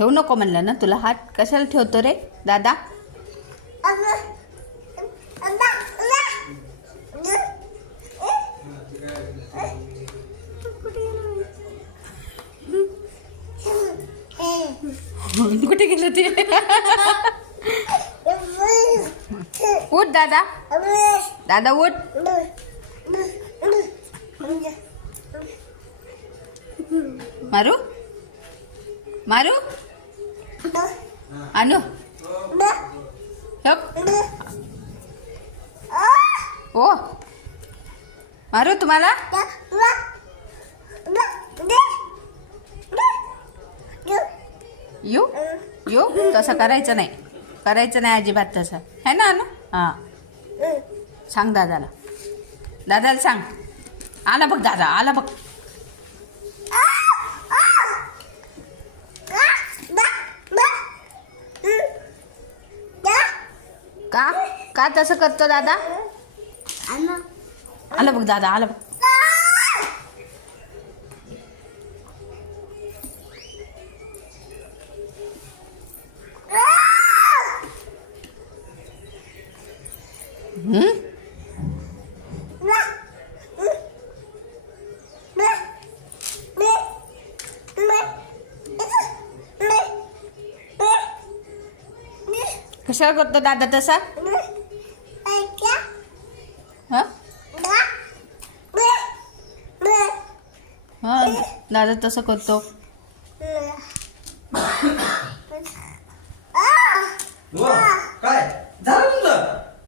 ठेवू नको म्हणलं ना तुला. हात कशाला ठेवतो रे दादा? कुठे गेलं ते? उठ दादा, दादा उठ. मारू मारू आणू ओ मारू तुम्हाला. येऊ येऊ तसं करायचं नाही, करायचं नाही अजिबात तसं, है ना अनु? हां सांग दादाला, दादाला सांग. आला बघ दादा, आला बघ. का का तसं करतो दादा? आला बघ दादा, आला बघ. कशाला करतो दादा तसा? हां हां दादा तसं करतो.